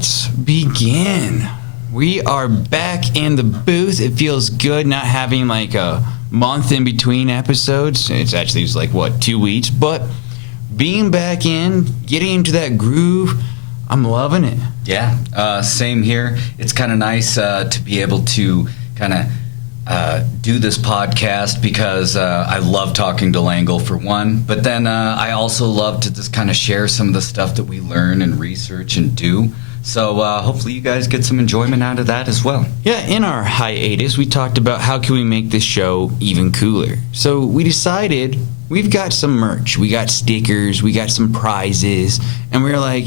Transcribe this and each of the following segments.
Let's begin. We are back in the booth. It feels good not having like a month in between episodes. It's actually 2 weeks, but being back in, getting into that groove, I'm loving it. Yeah, same here. It's kind of nice to be able to kind of do this podcast because I love talking to Langle for one, but then I also love to just kind of share some of the stuff that we learn and research and do. So hopefully you guys get some enjoyment out of that as well. Yeah, in our hiatus, we talked about how can we make this show even cooler. So we decided we've got some merch. We got stickers. We got some prizes. And we were like,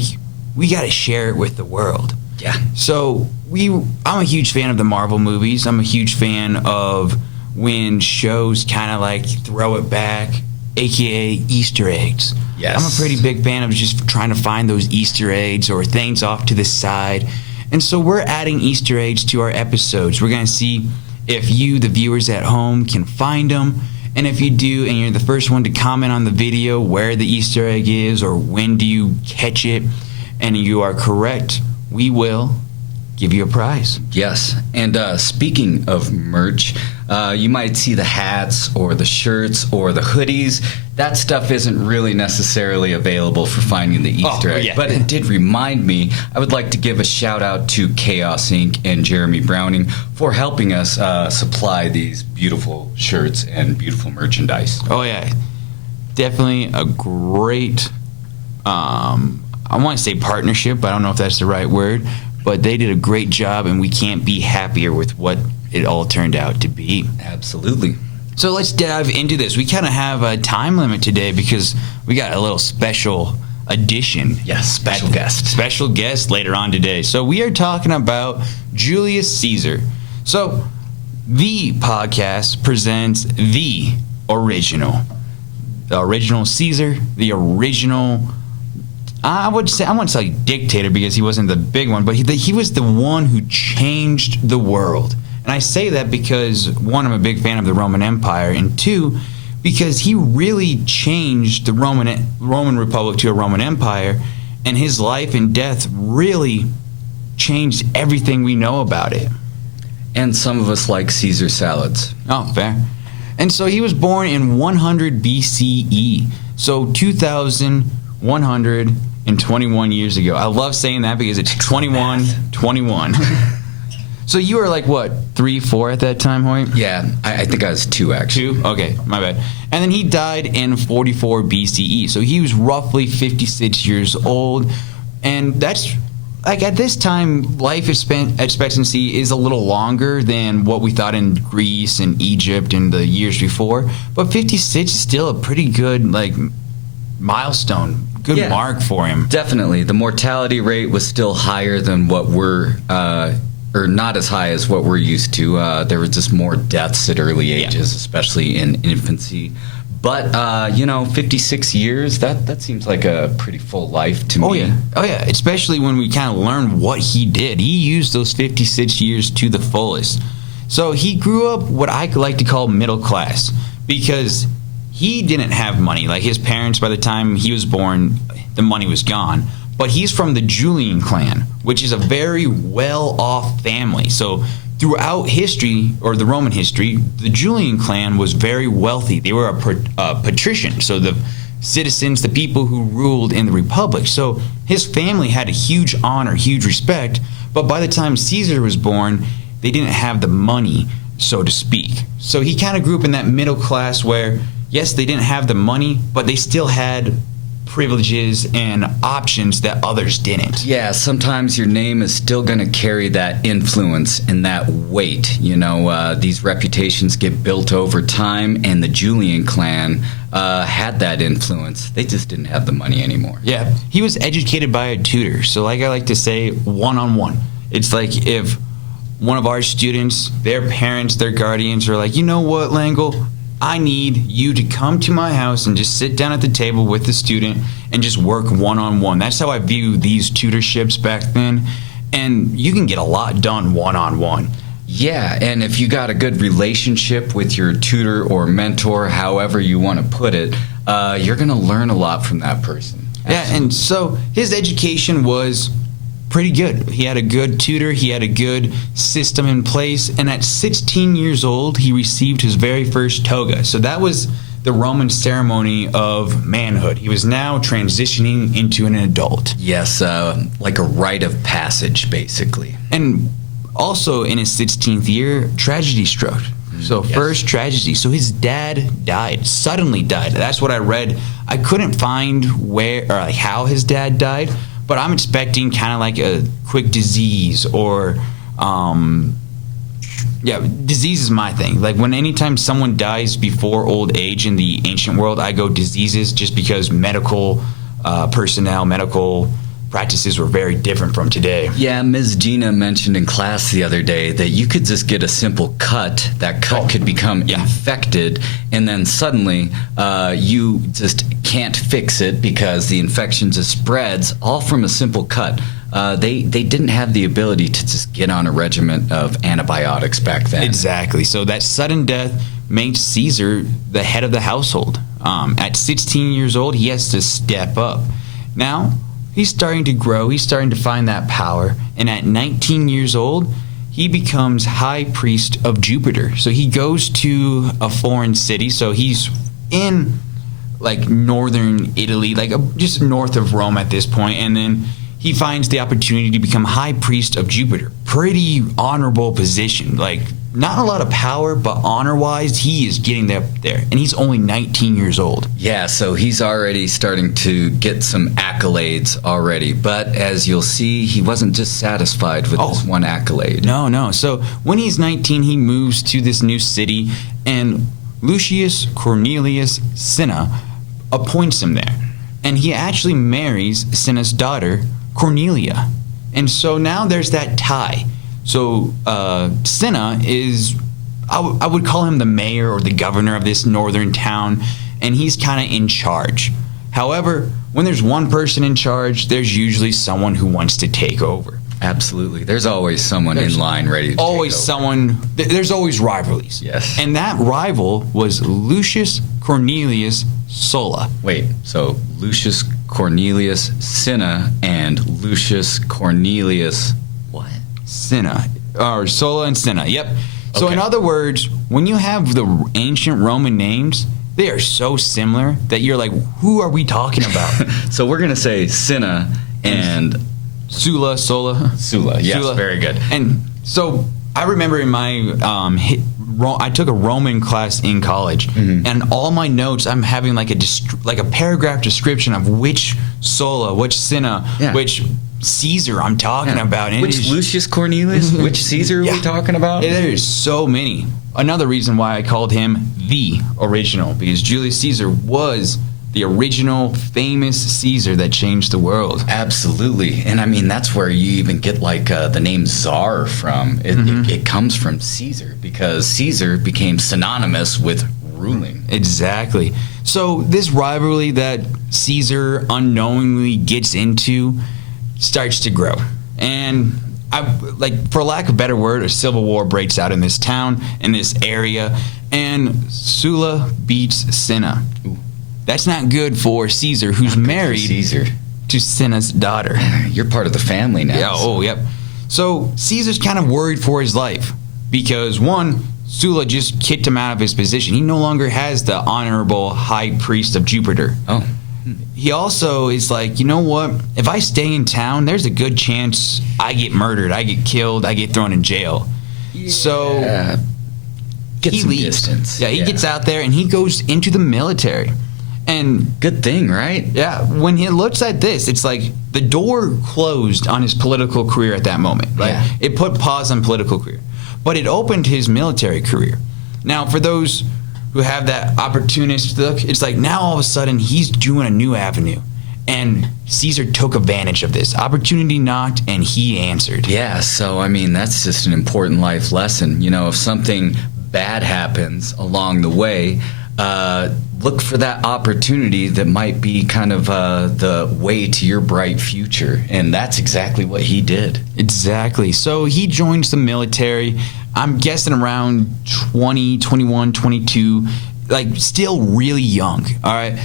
we got to share it with the world. Yeah. So I'm a huge fan of the Marvel movies. I'm a huge fan of when shows kind of like throw it back, a.k.a. Easter eggs. Yes. I'm a pretty big fan of just trying to find those Easter eggs or things off to the side. And so we're adding Easter eggs to our episodes. We're going to see if you, the viewers at home, can find them. And if you do, and you're the first one to comment on the video where the Easter egg is or when do you catch it, and you are correct, we will give you a prize. Yes. And speaking of merch, you might see the hats or the shirts or the hoodies. That stuff isn't really necessarily available for finding the Easter egg. Yeah. But it did remind me, I would like to give a shout out to Chaos Inc. and Jeremy Browning for helping us supply these beautiful shirts and beautiful merchandise. Oh, yeah. Definitely a great, I want to say partnership, but I don't know if that's the right word. But they did a great job, and we can't be happier with what it all turned out to be. Absolutely. So let's dive into this. We kind of have a time limit today because we got a little special edition. Yes, special guest. Special guest later on today. So we are talking about Julius Caesar. So the podcast presents the original Caesar, the original, I wouldn't say dictator because he wasn't the big one, but he was the one who changed the world. And I say that because, one, I'm a big fan of the Roman Empire, and two, because he really changed the Roman Republic to a Roman Empire, and his life and death really changed everything we know about it. And some of us like Caesar salads. Oh, fair. And so he was born in 100 BCE, so 2,121 years ago. I love saying that because it's 21. So you were like, what, 3, 4 at that time, Hoyt? Yeah, I think I was 2, actually. 2? Okay, my bad. And then he died in 44 BCE. So he was roughly 56 years old. And that's, like, at this time, life expectancy is a little longer than what we thought in Greece and Egypt and the years before. But 56 is still a pretty good, like, milestone. Good mark for him. Definitely. The mortality rate was still higher than what we're... or not as high as what we're used to. There was just more deaths at early ages, especially in infancy. But, 56 years, that seems like a pretty full life to me. Oh, yeah. Especially when we kind of learn what he did. He used those 56 years to the fullest. So he grew up what I like to call middle class because he didn't have money. Like his parents, by the time he was born, the money was gone. But he's from the Julian clan, which is a very well-off family. So throughout history, or the Roman history, the Julian clan was very wealthy. They were a patrician, so the citizens, the people who ruled in the Republic. So his family had a huge honor, huge respect. But by the time Caesar was born, they didn't have the money, so to speak. So he kind of grew up in that middle class where, yes, they didn't have the money, but they still had privileges and options that others didn't. Yeah, sometimes your name is still going to carry that influence and that weight. These reputations get built over time, and the Julian clan had that influence. They just didn't have the money anymore. Yeah, he was educated by a tutor. So like I like to say, one-on-one. It's like if one of our students, their parents, their guardians are like, you know what, Langle? I need you to come to my house and just sit down at the table with the student and just work one-on-one. That's how I view these tutorships back then. And you can get a lot done one-on-one. Yeah, and if you got a good relationship with your tutor or mentor, however you want to put it, you're going to learn a lot from that person. Absolutely. Yeah, and so his education was pretty good. He had a good tutor. He had a good system in place. And at 16 years old, he received his very first toga. So that was the Roman ceremony of manhood. He was now transitioning into an adult. Yes, like a rite of passage, basically. And also in his 16th year, tragedy struck. So first tragedy. So his dad died, suddenly died. That's what I read. I couldn't find where or like how his dad died, but I'm expecting kind of like a quick disease or disease is my thing. Like when anytime someone dies before old age in the ancient world, I go diseases just because medical personnel, medical practices were very different from today. Yeah, Ms. Gina mentioned in class the other day that you could just get a simple cut. That cut could become infected, and then suddenly you just can't fix it because the infection just spreads, all from a simple cut. They didn't have the ability to just get on a regimen of antibiotics back then. Exactly. So that sudden death made Caesar the head of the household. At 16 years old, he has to step up. Now, he's starting to grow. He's starting to find that power. And at 19 years old, he becomes high priest of Jupiter. So he goes to a foreign city. So he's in like northern Italy, like just north of Rome at this point. And then he finds the opportunity to become high priest of Jupiter. Pretty honorable position. Like not a lot of power, but honor-wise, he is getting up there. And he's only 19 years old. Yeah, so he's already starting to get some accolades already. But as you'll see, he wasn't just satisfied with this one accolade. No. So when he's 19, he moves to this new city, and Lucius Cornelius Cinna appoints him there. And he actually marries Cinna's daughter, Cornelia. And so now there's that tie. So Cinna is, I would call him the mayor or the governor of this northern town, and he's kind of in charge. However, when there's one person in charge, there's usually someone who wants to take over. Absolutely. There's always someone in line ready to always take over. someone. There's always rivalries. Yes. And that rival was Lucius Cornelius Sulla. Wait, so Lucius Cornelius Cinna and Lucius Cornelius what? Cinna, or Sulla and Cinna. Yep. So Okay. in other words, when you have the ancient Roman names, they are so similar that you're like, who are we talking about? So we're going to say Cinna and Sulla. Sulla. Yes, Sulla. very good. And so I remember in my I took a Roman class in college, and all my notes I'm having like a paragraph description of which Sulla, which Cinna, which Caesar I'm talking about. And which Lucius Cornelius? Which Caesar are we talking about? There's so many. Another reason why I called him the original, because Julius Caesar was the original famous Caesar that changed the world. Absolutely. And I mean, that's where you even get like the name Tsar from. It comes from Caesar because Caesar became synonymous with ruling. Exactly. So this rivalry that Caesar unknowingly gets into starts to grow. And for lack of a better word, a civil war breaks out in this town, in this area, and Sulla beats Cinna. Ooh. That's not good for Caesar, who's married to Cinna's daughter. You're part of the family now. Yeah, yep. So Caesar's kind of worried for his life because, one, Sulla just kicked him out of his position. He no longer has the honorable high priest of Jupiter. Oh. He also is like, you know what? If I stay in town, there's a good chance I get murdered, I get killed, I get thrown in jail. Yeah. So Get some leaves. distance. Yeah, he gets out there and he goes into the military. And good thing, right? yeah, when he looks at this, it's like the door closed on his political career at that moment. Right? Yeah. It put pause on political career, but it opened his military career. Now, for those who have that opportunist look, it's like now all of a sudden he's doing a new avenue. And Caesar took advantage of this. Opportunity knocked, and he answered. Yeah, so I mean, that's just an important life lesson. You know, if something bad happens along the way, look for that opportunity that might be kind of the way to your bright future. And that's exactly what he did. Exactly. So he joins the military, I'm guessing around 20, 21, 22, like still really young. All right.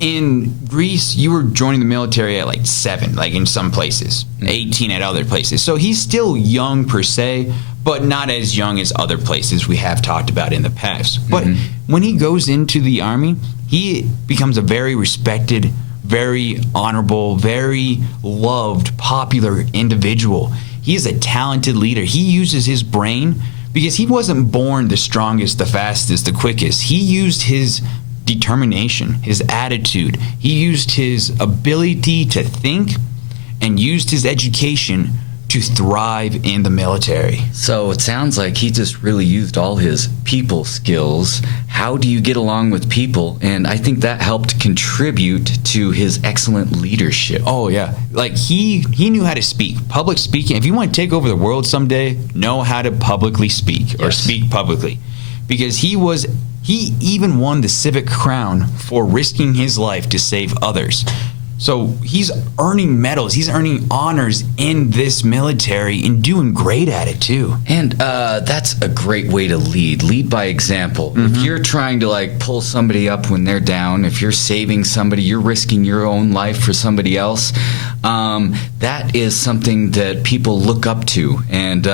in Greece, you were joining the military at like 7, like in some places, 18 at other places. So he's still young per se, but not as young as other places we have talked about in the past. But when he goes into the army, he becomes a very respected, very honorable, very loved, popular individual. He is a talented leader. He uses his brain because he wasn't born the strongest, the fastest, the quickest. He used his determination, his attitude. He used his ability to think and used his education to thrive in the military. So it sounds like he just really used all his people skills. How do you get along with people? And I think that helped contribute to his excellent leadership. Oh yeah, like he knew how to speak. Public speaking. If you want to take over the world someday, know how to publicly speak or speak publicly, because he even won the Civic Crown for risking his life to save others. So he's earning medals, he's earning honors in this military and doing great at it too. And that's a great way to lead. Lead by example. If you're trying to like pull somebody up when they're down, if you're saving somebody, you're risking your own life for somebody else, that is something that people look up to, and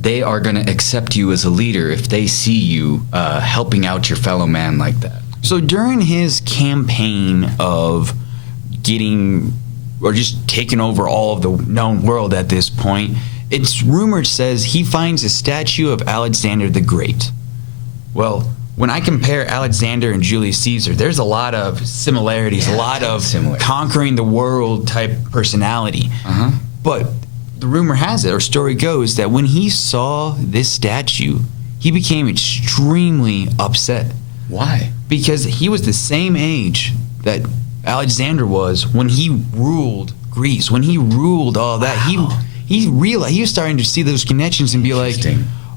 they are going to accept you as a leader if they see you helping out your fellow man like that. So during his campaign of getting or just taking over all of the known world at this point, it's rumored says he finds a statue of Alexander the Great. Well, when I compare Alexander and Julius Caesar, there's a lot of similarities, a lot of conquering the world type personality. But the rumor has it, or story goes, that when he saw this statue, he became extremely upset. Why? Because he was the same age that Alexander was when he ruled Greece, when he ruled all that. He realized, he was starting to see those connections and be like,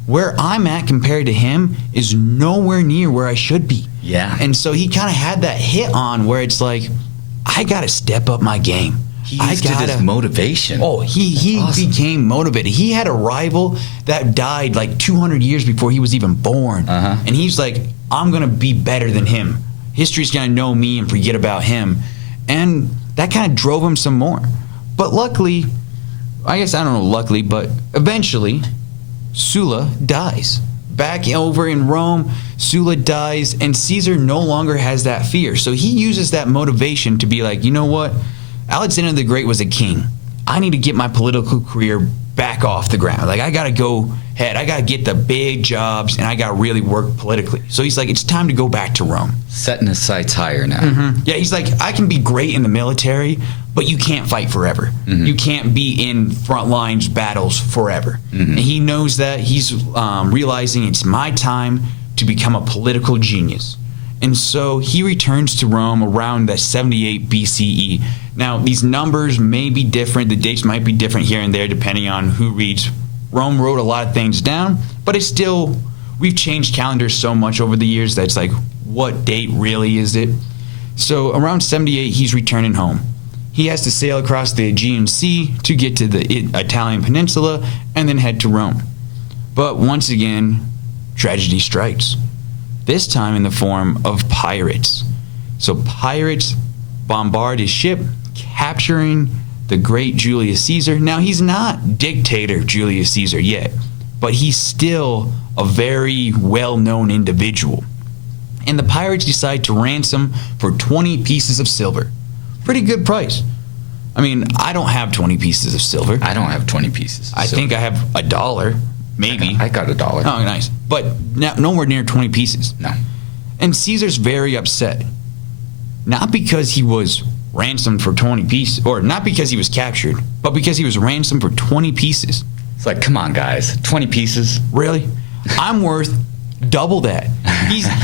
where I'm at compared to him is nowhere near where I should be. Yeah. And so he kind of had that hit on where it's like, I got to step up my game. He used it as motivation. Oh, he became motivated. He had a rival that died like 200 years before he was even born. And he's like, I'm going to be better than him. History's going to know me and forget about him. And that kind of drove him some more. But luckily, I guess I don't know luckily, but eventually Sulla dies. Back over in Rome, Sulla dies, and Caesar no longer has that fear. So he uses that motivation to be like, you know what? Alexander the Great was a king. I need to get my political career back off the ground. Like, I got to go ahead. I got to get the big jobs, and I got to really work politically. So he's like, it's time to go back to Rome. Setting his sights higher now. Yeah, he's like, I can be great in the military, but you can't fight forever. You can't be in front lines battles forever. And he knows that. He's realizing it's my time to become a political genius. And so he returns to Rome around the 78 BCE. Now, these numbers may be different. The dates might be different here and there depending on who reads. Rome wrote a lot of things down, but it's still, we've changed calendars so much over the years that it's like, what date really is it? So around 78, he's returning home. He has to sail across the Aegean Sea to get to the Italian peninsula and then head to Rome. But once again, tragedy strikes. This time in the form of pirates. So pirates bombard his ship, capturing the great Julius Caesar. Now, he's not dictator Julius Caesar yet, but he's still a very well-known individual. And the pirates decide to ransom for 20 pieces of silver. Pretty good price. I mean, I don't have 20 pieces of silver. I don't have 20 pieces. I think I have $1. Maybe. I got $1. Oh, nice. But nowhere near 20 pieces. No. And Caesar's very upset. Not because he was ransomed for 20 pieces, or not because he was captured, but because he was ransomed for 20 pieces. It's like, come on, guys. 20 pieces? Really? I'm worth double that.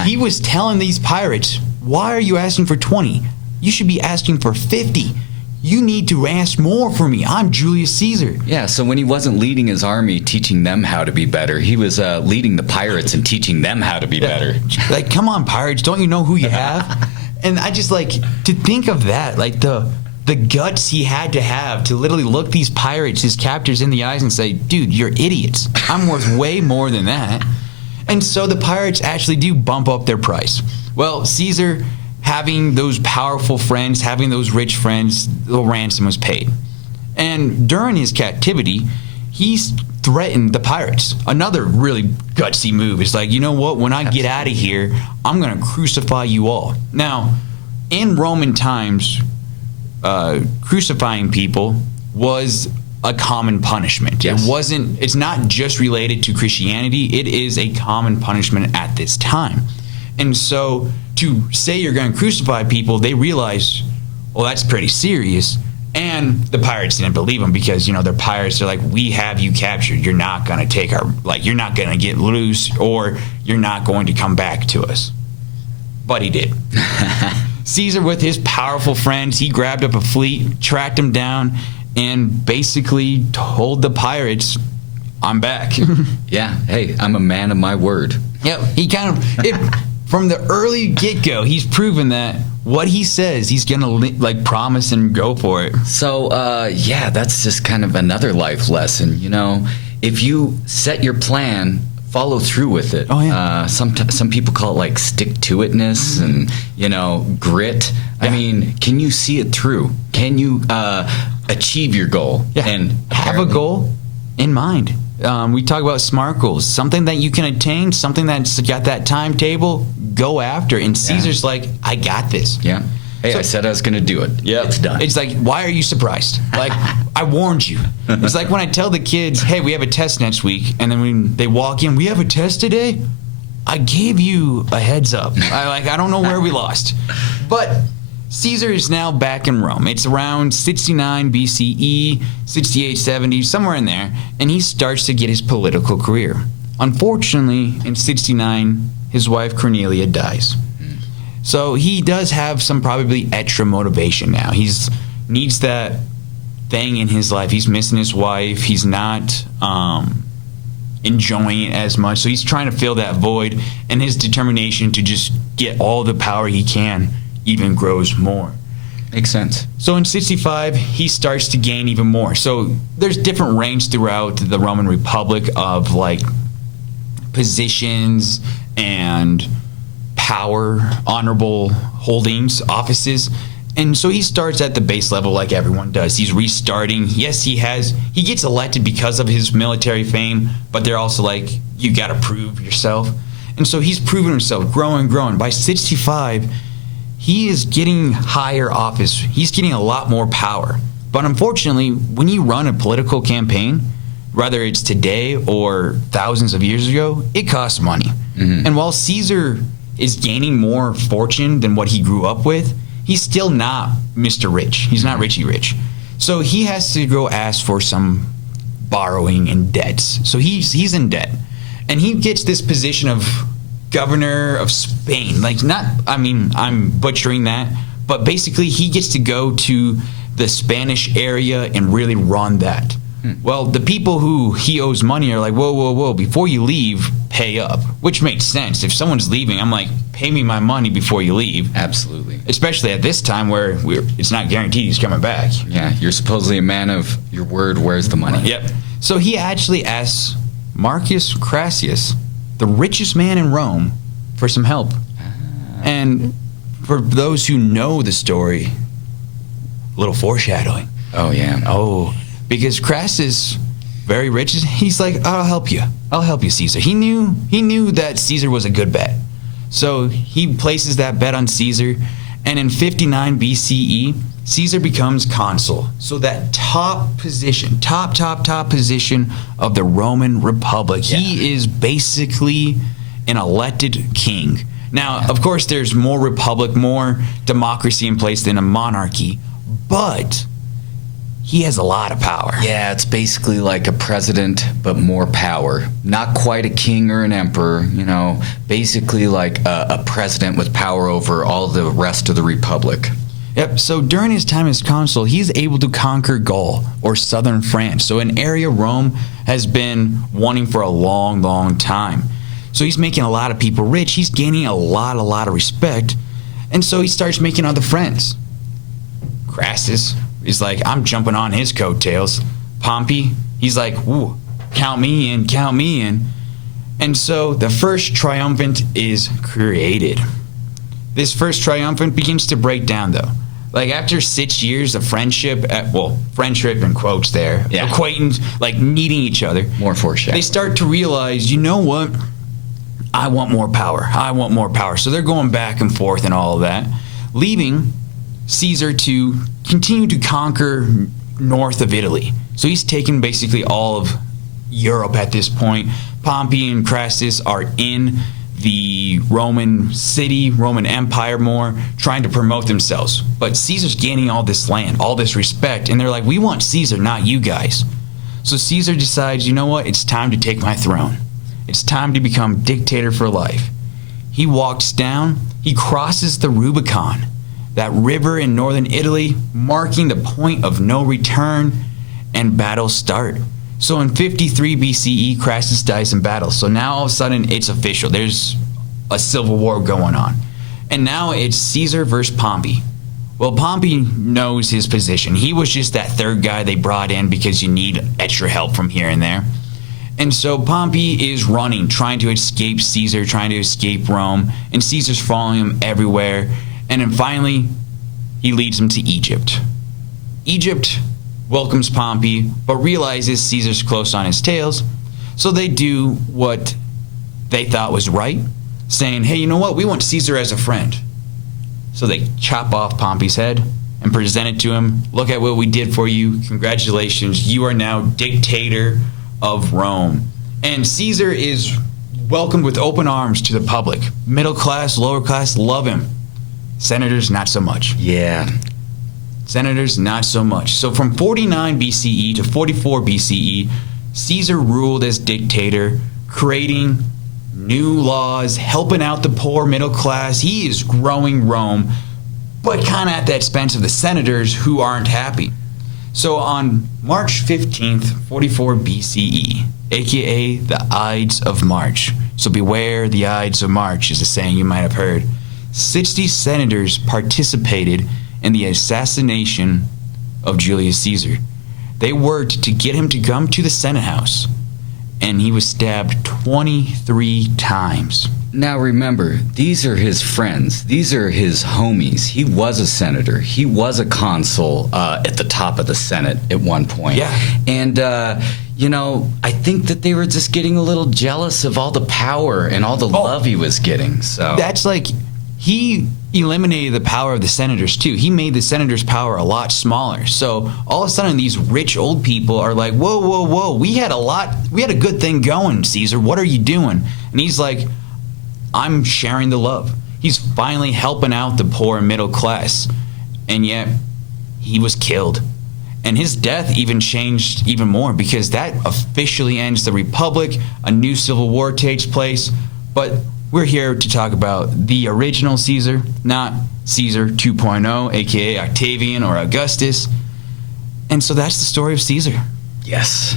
He was telling these pirates, why are you asking for 20? You should be asking for 50. You need to ask more for me. I'm Julius Caesar. Yeah, so when he wasn't leading his army, teaching them how to be better, he was leading the pirates and teaching them how to be better. Like, come on, pirates, don't you know who you have? And I just like to think of that, like the guts he had to have to literally look these pirates, his captors, in the eyes and say, dude, you're idiots. I'm worth way more than that. And so the pirates actually do bump up their price. Well, Caesar having those powerful friends, having those rich friends, the ransom was paid. And during his captivity, he threatened the pirates. Another really gutsy move. It's like, you know what? When I get out of here, I'm going to crucify you all. Now, in Roman times, crucifying people was a common punishment. Yes. It's not just related to Christianity. It is a common punishment at this time. And so to say you're going to crucify people, they realized, well, that's pretty serious. And the pirates didn't believe them because, they're pirates. They're like, we have you captured. You're not going to you're not going to get loose, or you're not going to come back to us. But he did. Caesar, with his powerful friends, he grabbed up a fleet, tracked them down, and basically told the pirates, I'm back. Yeah, hey, I'm a man of my word. Yep, he from the early get-go, he's proven that what he says, he's going to promise and go for it. So, that's just kind of another life lesson. If you set your plan, follow through with it. Oh, yeah. Some people call it stick-to-itness and, grit. Yeah. I mean, can you see it through? Can you achieve your goal? Yeah. And have a goal in mind. We talk about SMART goals, something that you can attain, something that's got that timetable, go after. And Caesar's like, I got this. Yeah. Hey, I said I was going to do it. Yeah. It's done. It's like, why are you surprised? I warned you. It's like when I tell the kids, hey, we have a test next week, and then when they walk in, we have a test today? I gave you a heads up. I don't know where we lost. But Caesar is now back in Rome. It's around 69 BCE, 68, 70, somewhere in there, and he starts to get his political career. Unfortunately, in 69, his wife Cornelia dies. So he does have some probably extra motivation now. He needs that thing in his life. He's missing his wife. He's not enjoying it as much. So he's trying to fill that void, and his determination to just get all the power he can even grows more. Makes sense. So in 65, he starts to gain even more. So there's different ranks throughout the Roman Republic of positions and power, honorable holdings, offices. And so he starts at the base level like everyone does. He's restarting. Yes, he gets elected because of his military fame, but they're also like, you got to prove yourself. And so he's proven himself, growing. By 65, he is getting higher office. He's getting a lot more power. But unfortunately, when you run a political campaign, whether it's today or thousands of years ago, it costs money. Mm-hmm. And while Caesar is gaining more fortune than what he grew up with, he's still not Mr. Rich. He's not Richie Rich. So he has to go ask for some borrowing and debts. So he's in debt. And he gets this position of governor of Spain. I'm butchering that, but basically he gets to go to the Spanish area and really run that. Well, the people who he owes money are like, whoa, before you leave, pay up, which makes sense. If someone's leaving, I'm like, pay me my money before you leave. Absolutely. Especially at this time where it's not guaranteed he's coming back. Yeah, you're supposedly a man of your word. Where's the money? Yep. So he actually asks Marcus Crassus, the richest man in Rome, for some help. And for those who know the story, a little foreshadowing. Oh, yeah. Because Crassus, very rich, he's like, I'll help you, Caesar. He knew that Caesar was a good bet. So he places that bet on Caesar, and in 59 BCE, Caesar becomes consul. So that top position of the Roman Republic. Yeah. He is basically an elected king. Now, of course, there's more republic, more democracy in place than a monarchy, but he has a lot of power. Yeah, it's basically like a president, but more power. Not quite a king or an emperor, basically like a president with power over all the rest of the republic. Yep, so during his time as consul, he's able to conquer Gaul, or southern France, so an area Rome has been wanting for a long, long time. So he's making a lot of people rich, he's gaining a lot of respect, and so he starts making other friends. Crassus is like, I'm jumping on his coattails. Pompey, he's like, ooh, count me in. And so the first triumvirate is created. This first triumvirate begins to break down, though. Like, after 6 years of friendship, friendship in quotes there, acquaintance, like, needing each other. More foreshadowing. They start to realize, you know what? I want more power. I want more power. So they're going back and forth and all of that, leaving Caesar to continue to conquer north of Italy. So he's taken basically all of Europe at this point. Pompey and Crassus are in the Roman city, Roman Empire more, trying to promote themselves. But Caesar's gaining all this land, all this respect, and they're like, we want Caesar, not you guys. So Caesar decides, you know what, it's time to take my throne. It's time to become dictator for life. He walks down, he crosses the Rubicon, that river in northern Italy, marking the point of no return, and battles start. So in 53 BCE, Crassus dies in battle. So now all of a sudden it's official. There's a civil war going on. And now it's Caesar versus Pompey. Well, Pompey knows his position. He was just that third guy they brought in because you need extra help from here and there. And so Pompey is running, trying to escape Caesar, trying to escape Rome. And Caesar's following him everywhere. And then finally, he leads him to Egypt. Egypt welcomes Pompey, but realizes Caesar's close on his tails, so they do what they thought was right, saying, hey, you know what, we want Caesar as a friend. So they chop off Pompey's head and present it to him. Look at what we did for you. Congratulations, you are now dictator of Rome. And Caesar is welcomed with open arms to the public. Middle class, lower class, love him. Senators, not so much. Yeah. Senators, not so much. So from 49 BCE to 44 BCE, Caesar ruled as dictator, creating new laws, helping out the poor middle class. He is growing Rome, but kind of at the expense of the senators who aren't happy. So on March 15th, 44 BCE, aka the Ides of March. So beware the Ides of March is a saying you might have heard. 60 senators participated in the assassination of Julius Caesar. They worked to get him to come to the Senate House, and he was stabbed 23 times. Now remember, these are his friends. These are his homies. He was a senator. He was a consul at the top of the Senate at one point. Yeah. And, I think that they were just getting a little jealous of all the power and all the love he was getting. So that's like, he eliminated the power of the senators too. He made the senators' power a lot smaller. So all of a sudden these rich old people are like, whoa, whoa, whoa, we had a good thing going, Caesar. What are you doing? And he's like, I'm sharing the love. He's finally helping out the poor and middle class. And yet he was killed. And his death even changed even more, because that officially ends the Republic. A new civil war takes place. But we're here to talk about the original Caesar, not Caesar 2.0, aka Octavian or Augustus. And so that's the story of Caesar. Yes.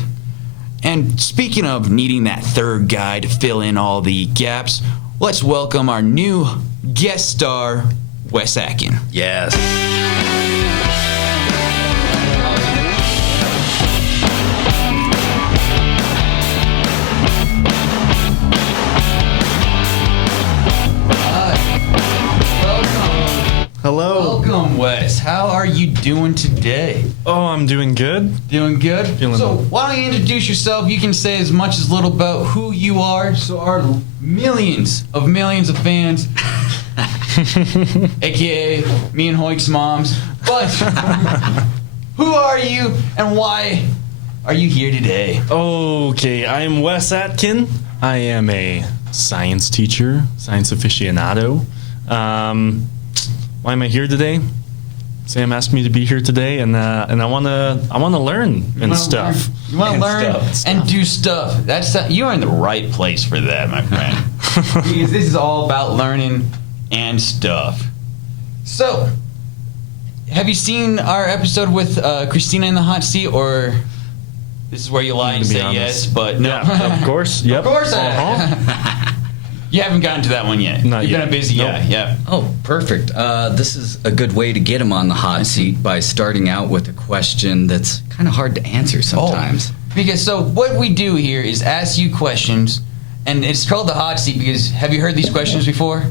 And speaking of needing that third guy to fill in all the gaps, let's welcome our new guest star, Wes Atkin. Yes. Hello. Welcome, Wes. How are you doing today? Oh, I'm doing good. Doing good? Feeling So good. why don't you introduce yourself? You can say as much as little about who you are, so our millions of fans, aka me and Hoyt's moms. But who are you and why are you here today? Okay, I'm Wes Atkin. I am a science teacher, science aficionado. Why am I here today? Sam asked me to be here today, and I wanna learn and stuff. You want to learn stuff. and do stuff. You are in the right place for that, my friend. Because this is all about learning and stuff. So, have you seen our episode with Christina in the hot seat, or this is where you lie and To be say honest. yes, but no? Yeah, of course. Yep. Of course I Uh-huh. You haven't gotten to that one yet. Not You've yet. been a busy guy. Nope. Yeah. Oh, perfect. This is a good way to get him on the hot seat by starting out with a question that's kind of hard to answer sometimes. Because so what we do here is ask you questions, and it's called the hot seat because have you heard these questions before?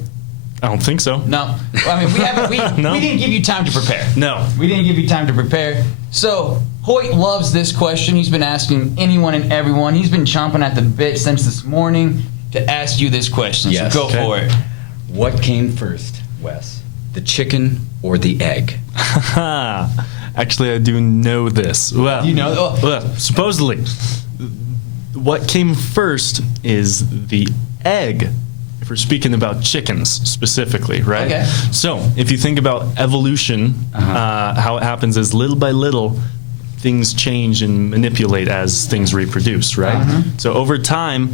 I don't think so. No. I mean, No. we didn't give you time to prepare. No. We didn't give you time to prepare. So, Hoyt loves this question. He's been asking anyone and everyone. He's been chomping at the bit since this morning to ask you this question. Yes. So go Okay. for it. What came first, Wes? The chicken or the egg? Actually, I do know this. Well, You know? Oh. well, supposedly, what came first is the egg. If we're speaking about chickens specifically, right? Okay. So, if you think about evolution, how it happens is little by little, things change and manipulate as things reproduce, right? So over time,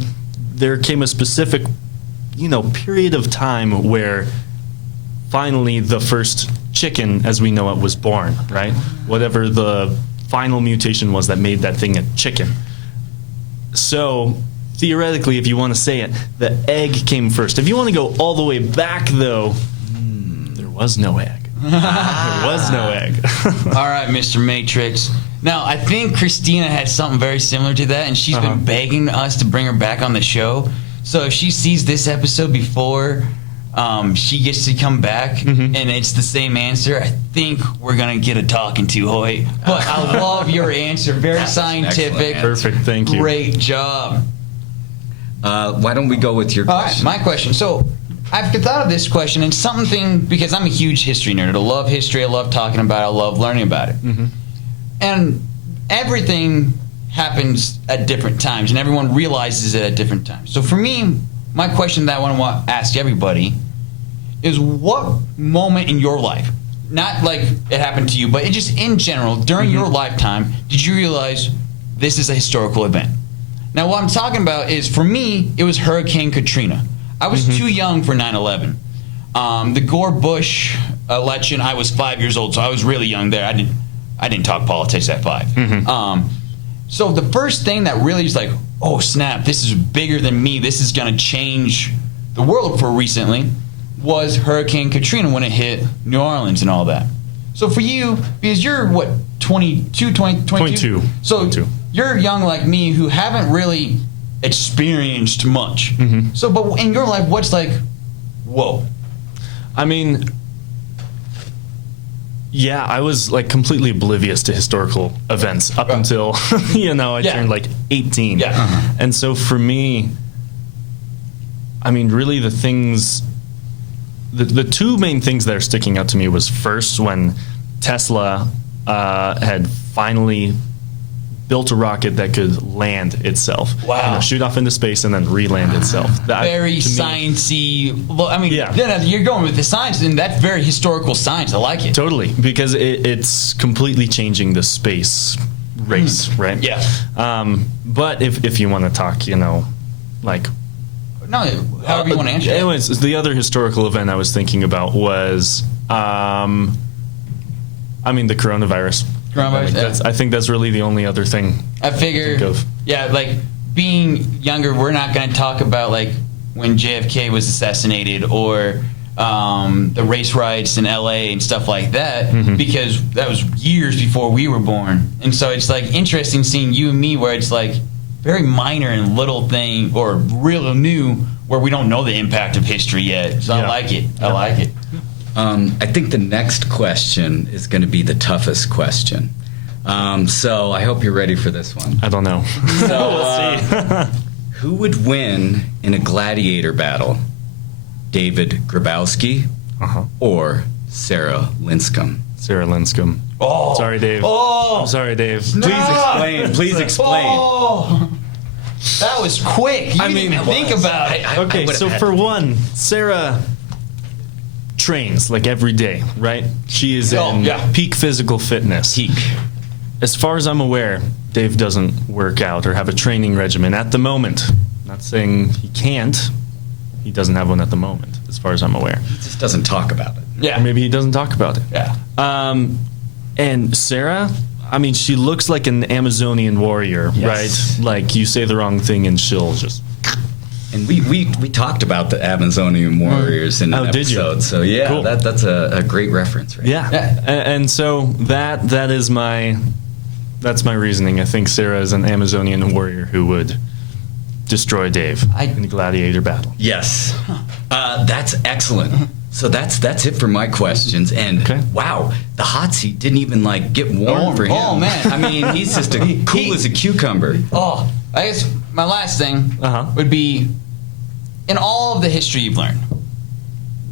there came a specific, period of time where finally the first chicken, as we know it, was born, right? Whatever the final mutation was that made that thing a chicken. So theoretically, if you want to say it, the egg came first. If you want to go all the way back, though, there was no egg. There was no egg. All right, Mr. Matrix. Now, I think Christina had something very similar to that, and she's been begging us to bring her back on the show. So if she sees this episode before she gets to come back, and it's the same answer, I think we're going to get a talking to, Hoyt. But I love your answer. Very scientific. Perfect, thank you. Great job. Why don't we go with your All right, question? my question. So I've thought of this question, and something, because I'm a huge history nerd. I love history. I love talking about it. I love learning about it. And everything happens at different times, and everyone realizes it at different times. So for me, my question that I want to ask everybody is, what moment in your life, not like it happened to you, but it just in general, during your lifetime, did you realize this is a historical event? Now, what I'm talking about is, for me, it was Hurricane Katrina. I was too young for 9/11. The Gore-Bush election, I was 5 years old, so I was really young there. I didn't talk politics at 5. So the first thing that really is like, oh snap, this is bigger than me, this is going to change the world for recently, was Hurricane Katrina when it hit New Orleans and all that. So for you, because you're what, 22? 22. So 22. You're young like me who haven't really experienced much. So, but in your life, what's like, whoa? I mean, yeah, I was like completely oblivious to historical events up until, I turned like 18. Yeah. And so for me, I mean, really the things, the two main things that are sticking out to me was first when Tesla had finally built a rocket that could land itself. Wow. Shoot off into space and then re-land itself. Very to me- sciencey. Well, I mean, Yeah. you're going with the science, and that's very historical science. I like it. Totally, because it's completely changing the space race, right? Yeah. But if you want to talk, like... No, however you want to answer it. Anyways, the other historical event I was thinking about was, the coronavirus. Coronavirus, I think that's really the only other thing I figure, think of. yeah, like being younger, we're not going to talk about like when JFK was assassinated or the race riots in LA and stuff like that, because that was years before we were born. And so it's like interesting seeing you and me where it's like very minor and little thing, or real new, where we don't know the impact of history yet. So I like it. I like it. I think the next question is going to be the toughest question. So I hope you're ready for this one. I don't know. So, who would win in a gladiator battle? David Grabowski or Sarah Linscomb? Sarah Linscomb. Oh, Sorry, Dave. Oh, I'm sorry, Dave. Please explain. Please explain. Oh, that was quick. You didn't even think about it. Okay, so for one, Sarah trains like every day, right? She is in peak physical fitness. Peak. As far as I'm aware, Dave doesn't work out or have a training regimen at the moment. Not saying he can't. He doesn't have one at the moment, as far as I'm aware. He just doesn't talk about it. Yeah. Or maybe he doesn't talk about it. Yeah. And Sarah, I mean, she looks like an Amazonian warrior, Yes. right? Like, you say the wrong thing and she'll just... And we talked about the Amazonian warriors in an did you? episode. So yeah, Cool. that's a great reference, right? Yeah. And so that is that's my reasoning. I think Sarah is an Amazonian warrior who would destroy Dave in a gladiator battle. Yes. That's excellent. So that's it for my questions. And wow, the hot seat didn't even like get warm for him. Oh man, I mean, he's just cool as a cucumber. Oh, I guess my last thing would be, in all of the history you've learned,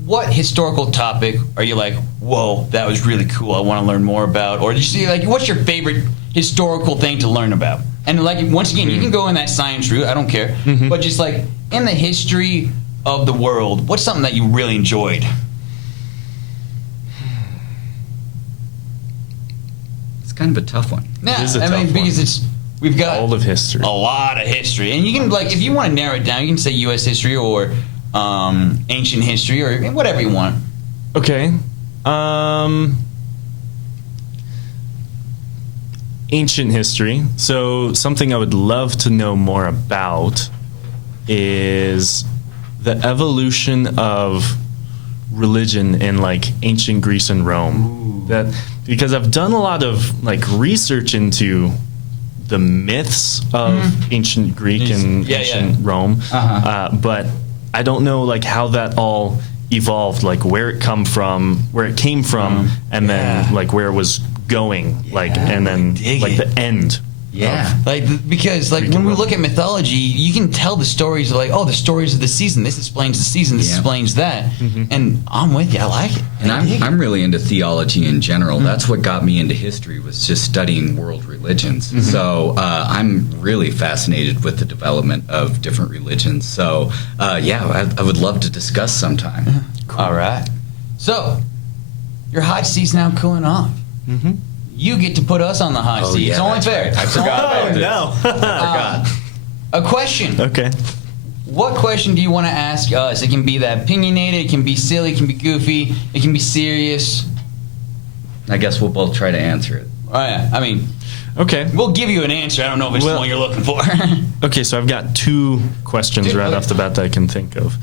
what historical topic are you like, whoa, that was really cool, I want to learn more about? Or you see, like, what's your favorite historical thing to learn about? And like, once again, you can go in that science route, I don't care. But just like, in the history of the world, what's something that you really enjoyed? It's kind of a tough one. It is a tough one. Because we've got all of history, a lot of history, and you can, like, if you want to narrow it down, you can say U.S. history or ancient history or whatever you want. Okay. Ancient history. So something I would love to know more about is the evolution of religion in like ancient Greece and Rome. Because I've done a lot of like research into the myths of ancient Greek and ancient Rome, but I don't know like how that all evolved, like where it came from, and then like where it was going, like, and then like the end. Because like when we look at mythology, you can tell the stories of like, oh, the stories of the season. This explains the season. This explains that. And I'm with you. I like it. And I'm really into theology in general. That's what got me into history, was just studying world religions. So I'm really fascinated with the development of different religions. So I would love to discuss sometime. All right. So your hot seat's now cooling off. You get to put us on the hot seat. It's only fair. Right. I forgot about this. I forgot. A question. Okay. What question do you want to ask us? It can be that opinionated, it can be silly, it can be goofy, it can be serious. I guess we'll both try to answer it. Oh, yeah. I mean, okay. We'll give you an answer. I don't know if it's the one you're looking for. Okay, so I've got two questions right off the bat that I can think of,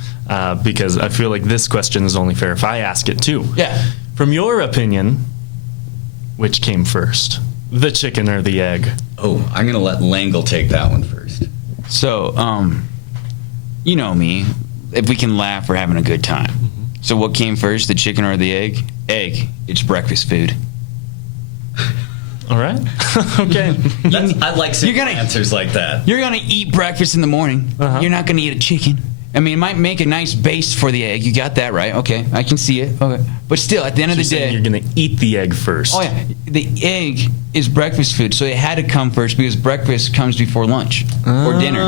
because I feel like this question is only fair if I ask it too. Yeah. From your opinion, which came first, the chicken or the egg? Oh, I'm going to let Langle take that one first. So, you know me. If we can laugh, we're having a good time. So what came first, the chicken or the egg? Egg. It's breakfast food. All right. Okay. I like simple answers like that. You're going to eat breakfast in the morning. You're not going to eat a chicken. I mean, it might make a nice base for the egg. You got that right. Okay, I can see it. Okay. But still, at the end of the day... You're going to eat the egg first. Oh, yeah. The egg is breakfast food, so it had to come first because breakfast comes before lunch or dinner.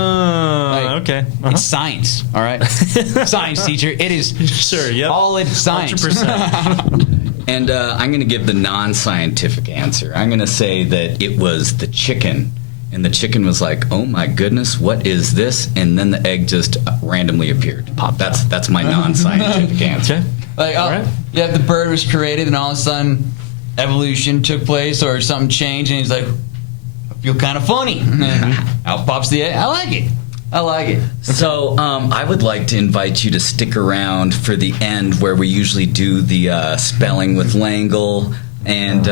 Okay. It's science, all right? Science, teacher. It is solid science. 100%. And I'm going to give the non-scientific answer. I'm going to say that it was the chicken. And the chicken was like, oh my goodness, what is this? And then the egg just randomly appeared. Pop. That's my non-scientific answer. Okay. Like, yeah, the bird was created and all of a sudden evolution took place or something changed and he's like, I feel kind of funny. Out pops the egg. I like it. So I would like to invite you to stick around for the end where we usually do the spelling with Langle. And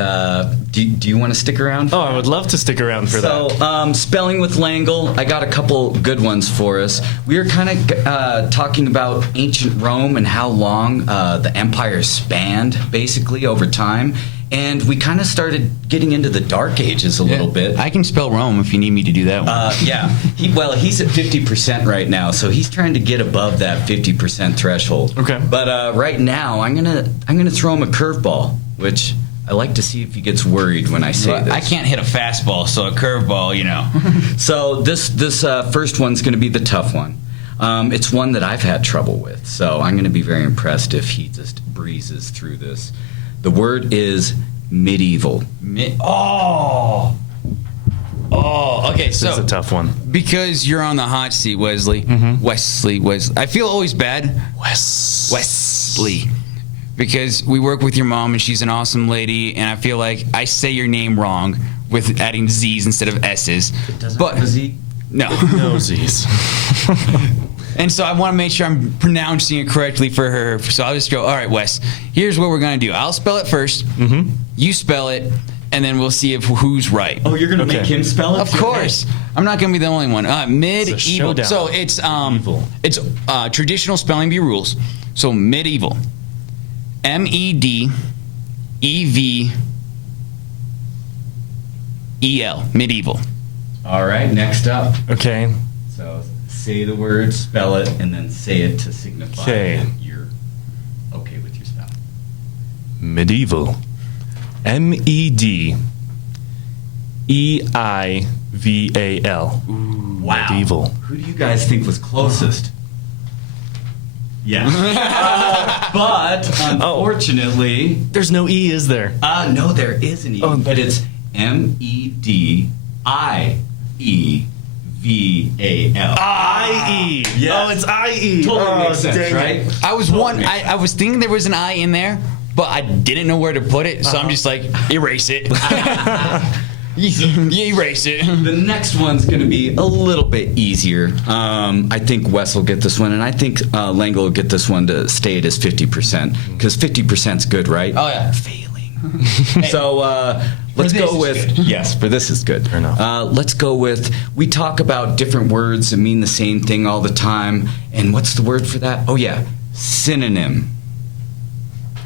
do you want to stick around? I would love to stick around for that. So, spelling with Langle, I got a couple good ones for us. We were kind of talking about ancient Rome and how long the empire spanned, basically, over time. And we kind of started getting into the Dark Ages a little bit. I can spell Rome if you need me to do that one. He's at 50% right now, so he's trying to get above that 50% threshold. Okay. But right now, I'm gonna throw him a curveball, which I like to see if he gets worried when I say this. I can't hit a fastball, so a curveball, you know. So this first one's going to be the tough one. It's one that I've had trouble with, so I'm going to be very impressed if he just breezes through this. The word is medieval. Okay, This is a tough one. Because you're on the hot seat, Wesley. Wesley. I feel always bad. Wesley. Because we work with your mom and she's an awesome lady, and I feel like I say your name wrong with adding Z's instead of S's. It doesn't have a Z? No. No Z's. And so I want to make sure I'm pronouncing it correctly for her. So I'll just go, all right, Wes, here's what we're going to do. I'll spell it first. You spell it. and then we'll see if who's right. Oh, you're gonna make him spell it? Of course, I'm not gonna be the only one. Medieval. showdown. So it's Medieval. it's traditional spelling bee rules. So medieval, MEDEVEL, medieval. All right, next up. Okay. So say the word, spell it, and then say it to signify Okay. that you're okay with your spelling. Medieval. MEDEIVAL. Wow. Medieval. Who do you guys think was closest? Yeah. But unfortunately, There's no E, is there? no, there is an E, Oh. but it's MEDIEVAL. IE. Yes. Oh, it's IE. Totally makes sense, dang it. right? I was I was thinking there was an I in there, but I didn't know where to put it, so I'm just like, erase it. You erase it. The next one's going to be a little bit easier. I think Wes will get this one, and I think Langle will get this one to stay at his 50%, because 50%'s good, right? Oh, yeah. Failing. So let's this go is with good. yes. For this is good. Fair enough. Let's go with. We talk about different words that mean the same thing all the time, and what's the word for that? Oh yeah, synonym.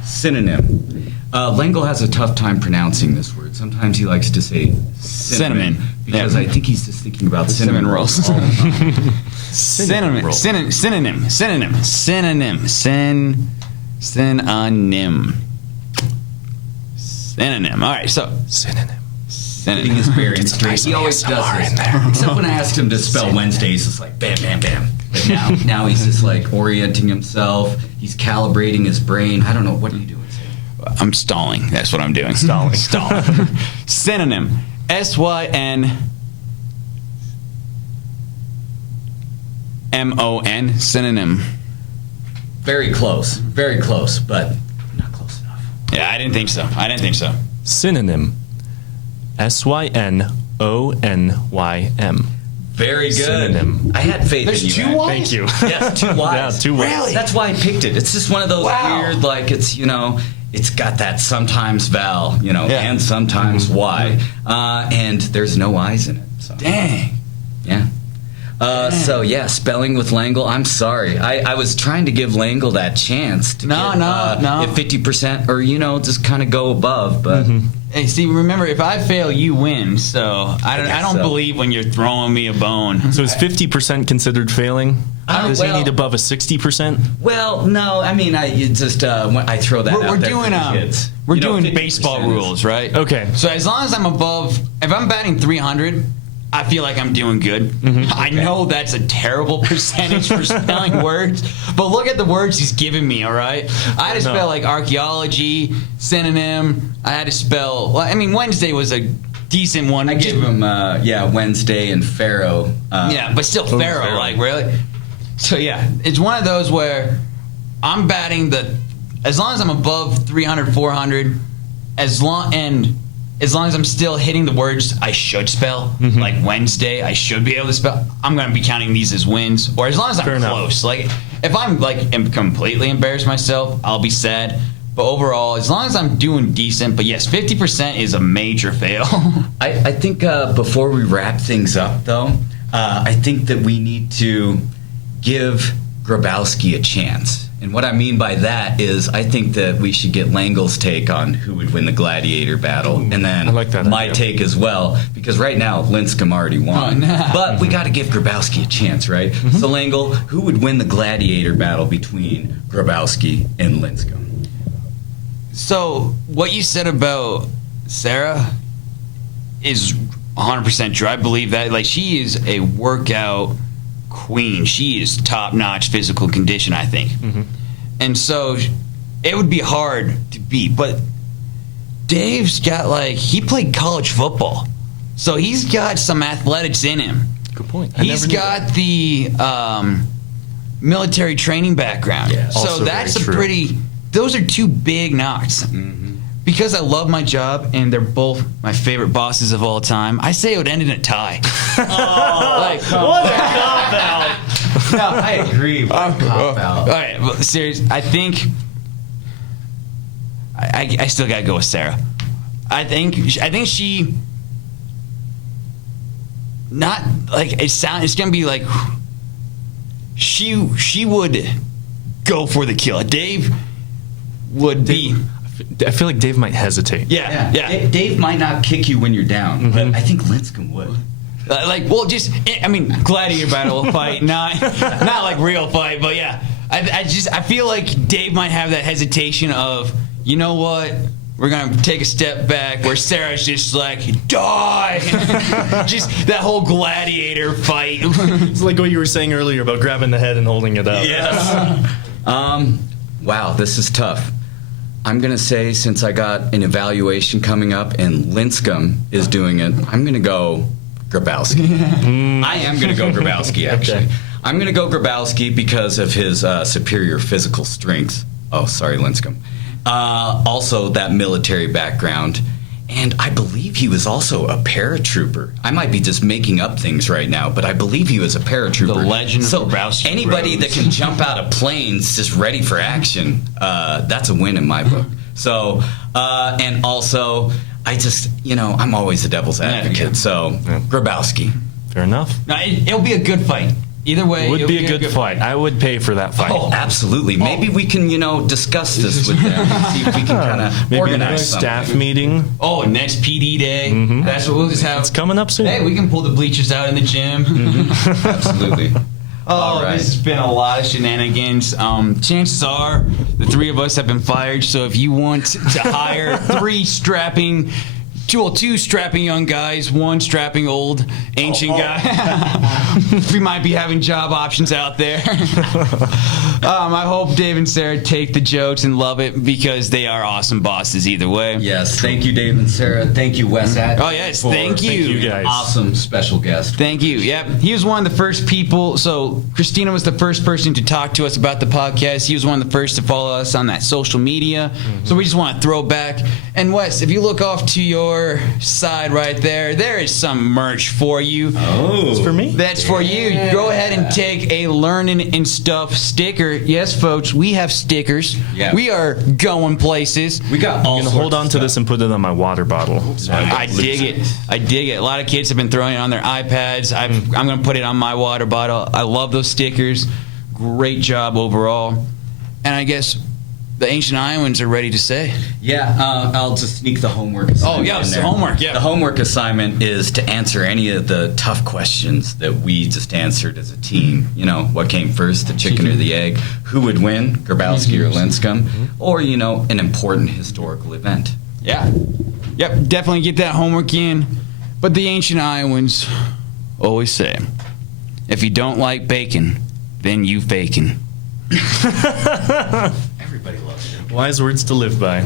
Synonym. Langle has a tough time pronouncing this word. Sometimes he likes to say cinnamon, because Yeah. I think he's just thinking about cinnamon cinnamon rolls. rolls. all the time. Synonym. roll. Synonym. Synonym. All right, so Synonym. Getting his bearings straight. He always does ASMR this. in there. Except when I asked him to spell Wednesdays, it's like bam, bam, bam. But now he's just like orienting himself. He's calibrating his brain. I don't know. What are you doing? Sam? I'm stalling. That's what I'm doing. Stalling. Synonym. SYNMON. Synonym. Very close, but not close enough. Yeah, I didn't think so. Synonym. SYNONYM. Very good. Synonym. I had faith There's in you. two man. Y's? Thank you. Yes, 2 Y's. Yeah, 2 Y's. Really? That's why I picked it. It's just one of those Wow. weird, like it's it's got that sometimes vowel, Yeah. and sometimes Y, and there's no I's in it. So. Dang. Yeah. So yeah, spelling with Langle. I'm sorry. I was trying to give Langle that chance to No, get, no. at 50% or just kind of go above, but Hey, see, remember, if I fail, you win. So I guess don't so. believe when you're throwing me a bone. So is 50% considered failing? Does he well- need above a 60%? well, no. I mean, I throw that We're out there doing for the kids. we're You know, doing 50% baseball is- rules, right? Okay. So as long as I'm above, if I'm batting 300, I feel like I'm doing good. I know that's a terrible percentage for spelling words, but look at the words he's giving me. All right, I had to spell like archaeology, synonym. I had to spell. Well, I mean, Wednesday was a decent one. I gave him Wednesday and Pharaoh. Yeah, but still Pharaoh, Pharaoh. like really. So yeah, it's one of those where I'm batting as long as I'm above 300, 400, as long as I'm still hitting the words I should spell, like Wednesday, I should be able to spell. I'm going to be counting these as wins, or as long as I'm Fair enough. close. Like if I'm am completely embarrassed myself, I'll be sad. But overall, as long as I'm doing decent, but yes, 50% is a major fail. I think before we wrap things up, though, I think that we need to give Grabowski a chance. And what I mean by that is I think that we should get Langle's take on who would win the gladiator battle, and then I like that my idea. take as well, because right now Linscomb already won. Oh, no. But we got to give Grabowski a chance, right? So Langle, who would win the gladiator battle between Grabowski and Linscomb? So what you said about Sarah is 100% true. I believe that. Like, she is a workout queen. She is top-notch physical condition, I think. And so it would be hard to beat. But Dave's got, he played college football. So he's got some athletics in him. Good point. He's got the military training background. Yeah. So Also that's very true. those are two big knocks. Because I love my job and they're both my favorite bosses of all time, I say it would end in a tie. What a cop-out! No, I agree. All right, well, serious. I think I still gotta go with Sarah. I think she. Not like it's gonna be like she would go for the kill. Dave would be. I feel like Dave might hesitate. Yeah. Dave might not kick you when you're down, but I think Linscomb would. Gladiator battle fight, not like real fight, but yeah. I feel like Dave might have that hesitation of, you know what? We're gonna take a step back where Sarah's just like, die. Just that whole gladiator fight. It's like what you were saying earlier about grabbing the head and holding it up. Yes. Wow, this is tough. I'm going to say, since I got an evaluation coming up and Linscomb is doing it, I'm going to go Grabowski. I am going to go Grabowski, actually. Okay. I'm going to go Grabowski because of his superior physical strength. Oh, sorry, Linscomb. Also, that military background. And I believe he was also a paratrooper. I might be just making up things right now, but I believe he was a paratrooper. The legend of Grabowski. Anybody Rose. that can jump out of planes just ready for action, that's a win in my book. So, and also, I'm always the devil's advocate. So, Grabowski. Fair enough. No, it'll be a good fight. Either way, It would it'll be a good fight. I would pay for that fight. Oh, absolutely. Maybe we can, discuss this with them and see if we can kind of Maybe organize next something. staff meeting. Oh, next PD day. That's what we'll just have. It's coming up soon. Hey, we can pull the bleachers out in the gym. Absolutely. Oh, All right. this has been a lot of shenanigans. Chances are the three of us have been fired. So if you want to hire two strapping young guys, one strapping old ancient guy, we might be having job options out there. I hope Dave and Sarah take the jokes and love it because they are awesome bosses either way. Yes, thank you, Dave and Sarah. Thank you, Wes Atkinson. Oh, yes, thank you. Thank you, Being guys. an awesome special guest. Thank you. Yep. He was one of the first people. So Christina was the first person to talk to us about the podcast. He was one of the first to follow us on that social media. So we just want to throw back. And Wes, if you look off to your side right there, there is some merch for you. Oh. It's for me? That's for you. Go ahead and take a Learning and Stuff sticker. Yes, folks, we have stickers. Yeah. We are going places. We got all I'm going to sorts hold of on to stuff. this and put it on my water bottle. I dig it. I dig it. A lot of kids have been throwing it on their iPads. I'm going to put it on my water bottle. I love those stickers. Great job overall. And I guess the Ancient Iowans are ready to say. Yeah, I'll just sneak the homework assignment. Oh, yeah, in it's the there. homework, yeah. The homework assignment is to answer any of the tough questions that we just answered as a team. What came first, the chicken or the egg? Who would win, Grabowski or Linscomb? Or, an important historical event. Yeah. Yep, definitely get that homework in. But the Ancient Iowans always say, if you don't like bacon, then you faking. Everybody loves it. Wise words to live by.